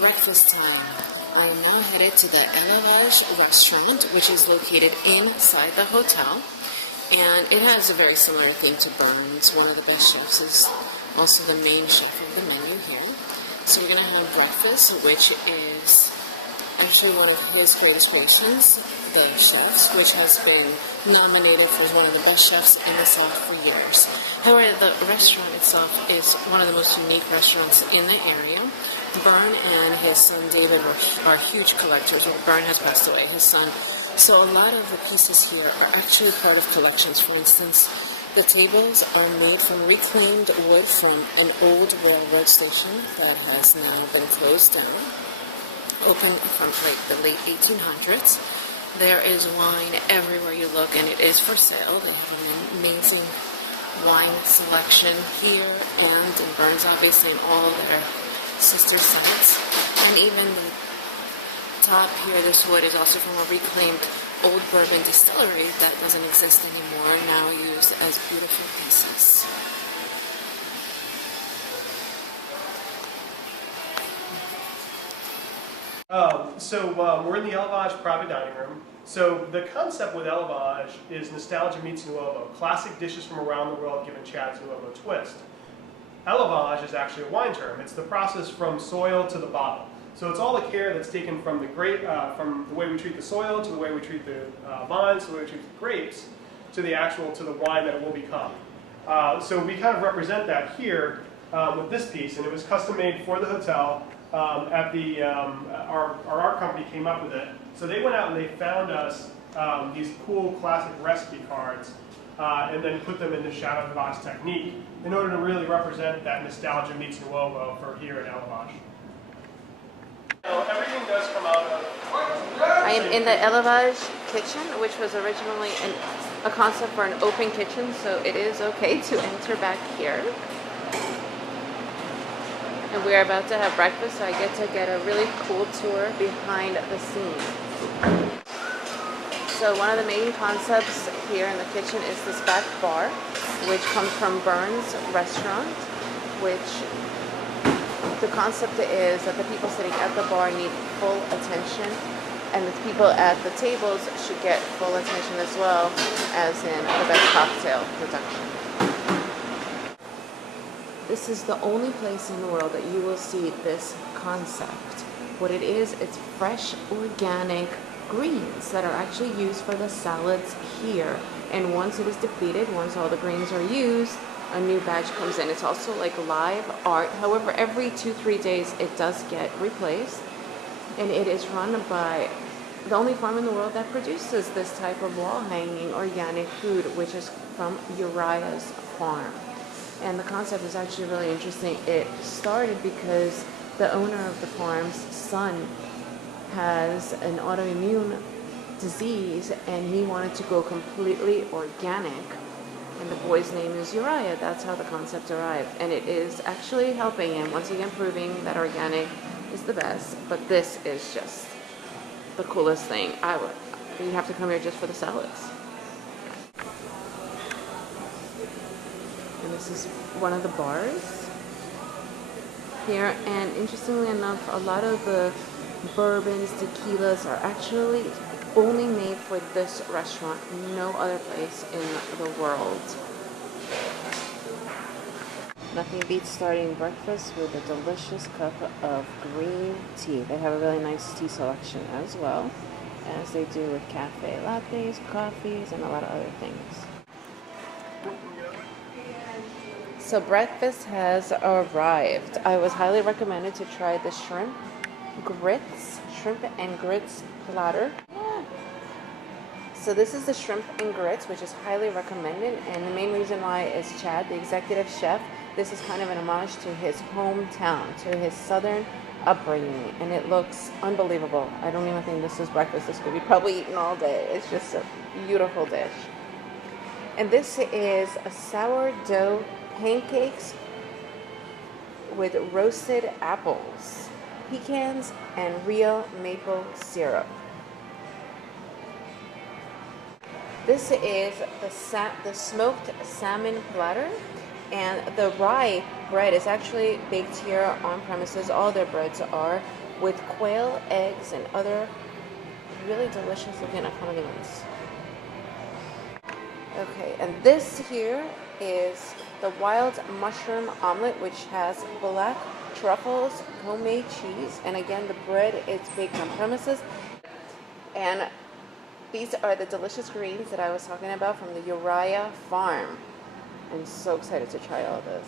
breakfast time. I'm now headed to the Élevage restaurant, which is located inside the hotel. And it has a very similar theme to Burns. One of the best chefs is also the main chef of the menu here. So we're going to have breakfast, which is actually one of his greatest creations, the chefs, which has been nominated for one of the best chefs in the South for years. However, the restaurant itself is one of the most unique restaurants in the area. Byrne and his son David are huge collectors. Well, Byrne has passed away, his son. So a lot of the pieces here are actually part of collections. For instance, the tables are made from reclaimed wood from an old railroad station that has now been closed down, open from like the late 1800s. There is wine everywhere you look, and it is for sale. They have an amazing wine selection here and in Burns, obviously, in all their sister sites. And even the top here, this wood is also from a reclaimed old bourbon distillery that doesn't exist anymore, now used as beautiful pieces. We're in the Élevage private dining room. So the concept with Élevage is nostalgia meets nuovo, classic dishes from around the world given Chad's nuovo twist. Élevage is actually a wine term. It's the process from soil to the bottle. So it's all the care that's taken from from the way we treat the soil, to the way we treat the vines, to the way we treat the grapes, to the wine that it will become. So we kind of represent that here with this piece, and it was custom made for the hotel. Our art company came up with it. So they went out and they found us these cool classic recipe cards and then put them in the shadow box technique in order to really represent that nostalgia meets nuovo for here at Élevage. So everything does come out of... I am in the Élevage kitchen, which was originally a concept for an open kitchen, so it is okay to enter back here. And we're about to have breakfast, so I get a really cool tour behind the scenes. So one of the main concepts here in the kitchen is this back bar, which comes from Burns Restaurant, which the concept is that the people sitting at the bar need full attention, and the people at the tables should get full attention as well, as in the best cocktail production. This is the only place in the world that you will see this concept. What it is, it's fresh, organic greens that are actually used for the salads here. And once it is depleted, once all the greens are used, a new batch comes in. It's also like live art. However, every 2-3 days, it does get replaced. And it is run by the only farm in the world that produces this type of wall-hanging organic food, which is from Uriah's farm. And the concept is actually really interesting. It started because the owner of the farm's son has an autoimmune disease, and he wanted to go completely organic. And the boy's name is Uriah. That's how the concept arrived. And it is actually helping him, once again proving that organic is the best. But this is just the coolest thing. You have to come here just for the salads. And this is one of the bars here. And interestingly enough, a lot of the bourbons, tequilas are actually only made for this restaurant, no other place in the world. Nothing beats starting breakfast with a delicious cup of green tea. They have a really nice tea selection as well, as they do with cafe lattes, coffees, and a lot of other things. So breakfast has arrived. I was highly recommended to try the shrimp and grits platter. So this is the shrimp and grits, which is highly recommended, and the main reason why is Chad, the executive chef. This is kind of an homage to his hometown, to his southern upbringing, and it looks unbelievable. I don't even think this is breakfast. This could be probably eaten all day. It's just a beautiful dish. And this is a sourdough pancakes with roasted apples, pecans, and real maple syrup. This is the smoked salmon platter, and the rye bread is actually baked here on premises. All their breads are, with quail, eggs, and other really delicious looking accompaniments. Okay, and this here is the wild mushroom omelet, which has black truffles, homemade cheese, and again, the bread is baked on premises. And these are the delicious greens that I was talking about from the Uriah farm. I'm so excited to try all this.